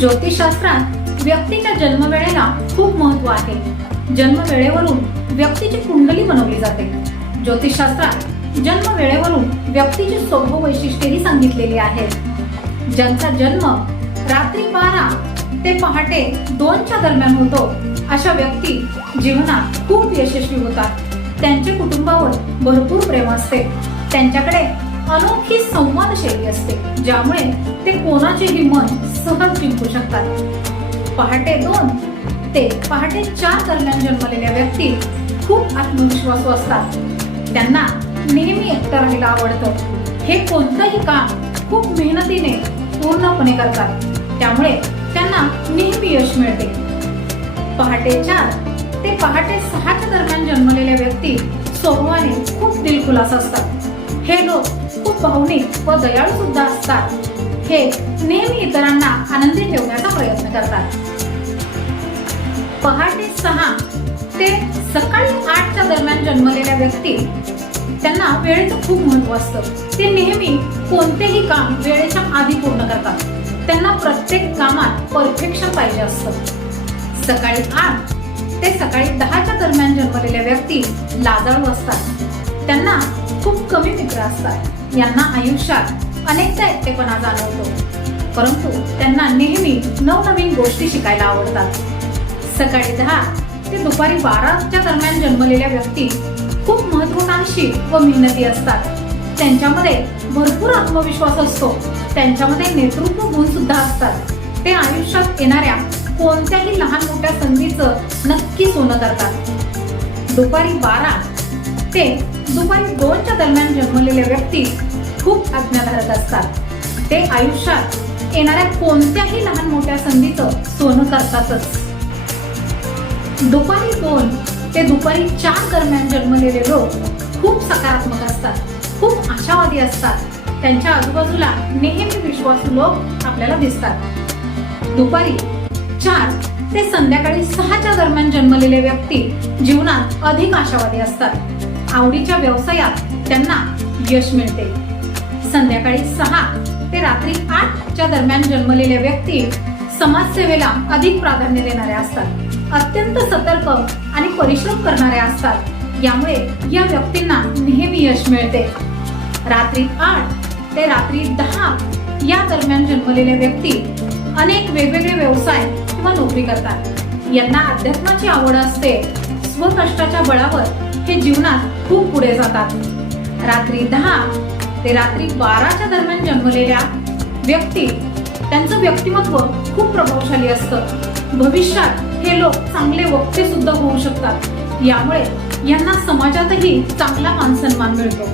ज्योतिषशास्त्रात व्यक्तीच्या जन्मवेळेला खूप महत्त्व आहे. जन्मवेळेवरून व्यक्तीची कुंडली बनवली जाते. ज्योतिषशास्त्रात जन्मवेळेवरून व्यक्तीची स्वभाव वैशिष्ट्येही सांगितलेली आहेत. ज्यांचा जन्म रात्री बारा ते पहाटे दोनच्या दरम्यान होतो अशा व्यक्ती जीवनात खूप यशस्वी होतात. त्यांच्या कुटुंबावर भरपूर प्रेम असते. त्यांच्याकडे अनोखी संवाद शैली असते ज्यामुळे ते कोणाचेही मन सहज जिंकू शकतात. पहाटे दोन ते पहाटे चार दरम्यान जन्मलेल्या व्यक्ती खूप आत्मविश्वासू असतात. त्यांना नेहमी एकटं राहायला आवडतं. हे कोणतंही काम खूप मेहनतीने पूर्णपणे करतात. त्यामुळे त्यांना नेहमी यश मिळते. पहाटे चार ते पहाटे सहाच्या दरम्यान जन्मलेल्या व्यक्ती स्वभावाने खूप दिलखुलास असतात. हे लोक खूप भावनिक व दयाळू सुद्धा असतात. हे नेहमी इतरांना आनंदी ठेवण्याचा प्रयत्न करतात. पहाटे सहा ते सकाळी आठच्या दरम्यान जन्मलेल्या व्यक्ती त्यांना वेळेचं खूप महत्त्व असतं. ते नेहमी कोणतेही काम वेळेच्या आधी पूर्ण करतात. त्यांना प्रत्येक कामात परफेक्शन पाहिजे असतं. सकाळी आठ ते सकाळी दहाच्या दरम्यान जन्मलेल्या व्यक्ती लाजाळू असतात. त्यांना खूप कमी मित्र असतात. यांना आयुष्यात अनेकदा एकटेपणा जाणवतो. परंतु त्यांना नेहमी नवनवीन गोष्टी शिकायला आवडतात. सकाळी दहा ते दुपारी बाराच्या दरम्यान जन्मलेल्या व्यक्ती खूप महत्वाकांक्षी व मेहनती असतात. त्यांच्यामध्ये भरपूर आत्मविश्वास असतो. त्यांच्यामध्ये नेतृत्व गुण सुद्धा असतात. ते आयुष्यात येणाऱ्या कोणत्याही लहान मोठ्या संधीचं नक्की सोनं करतात. दुपारी बारा ते दुपारी दोनच्या दरम्यान जन्मलेल्या व्यक्ती खूप आज्ञाधारक असतात. ते आयुष्यात येणाऱ्या कोणत्याही लहान मोठ्या संधीचं सोनं करतातच. दुपारी दोन ते दुपारी चार दरम्यान जन्मलेले लोक खूप सकारात्मक असतात खूप आशावादी असतात. त्यांच्या आजूबाजूला नेहमी विश्वासू लोक आपल्याला दिसतात. दुपारी चार ते संध्याकाळी सहाच्या दरम्यान जन्मलेले व्यक्ती जीवनात अधिक आशावादी असतात. आवडीच्या व्यवसायात त्यांना यश मिळते. संध्याकाळी सहा ते रात्री आठच्या दरम्यान जन्मलेल्या व्यक्ती समाजसेवेला अधिक प्राधान्य देणाऱ्या असतात. अत्यंत सतर्क आणि परिश्रम करणाऱ्या असतात. यामुळे या व्यक्तींना नेहमी यश मिळते. रात्री आठ ते रात्री दहा या दरम्यान जन्मलेल्या व्यक्ती अनेक वेगवेगळे व्यवसाय किंवा नोकरी करतात. यांना अध्यात्माची आवड असते. स्वकष्टाच्या बळावर हे जीवनात खूप पुढे जातात. रात्री दहा ते रात्री बाराच्या दरम्यान जन्मलेल्या व्यक्ती त्यांचं व्यक्तिमत्व खूप प्रभावशाली असतं. भविष्यात हे लोक चांगले वक्ते सुद्धा होऊ शकतात. यामुळे यांना समाजातही चांगला मानसन्मान मिळतो.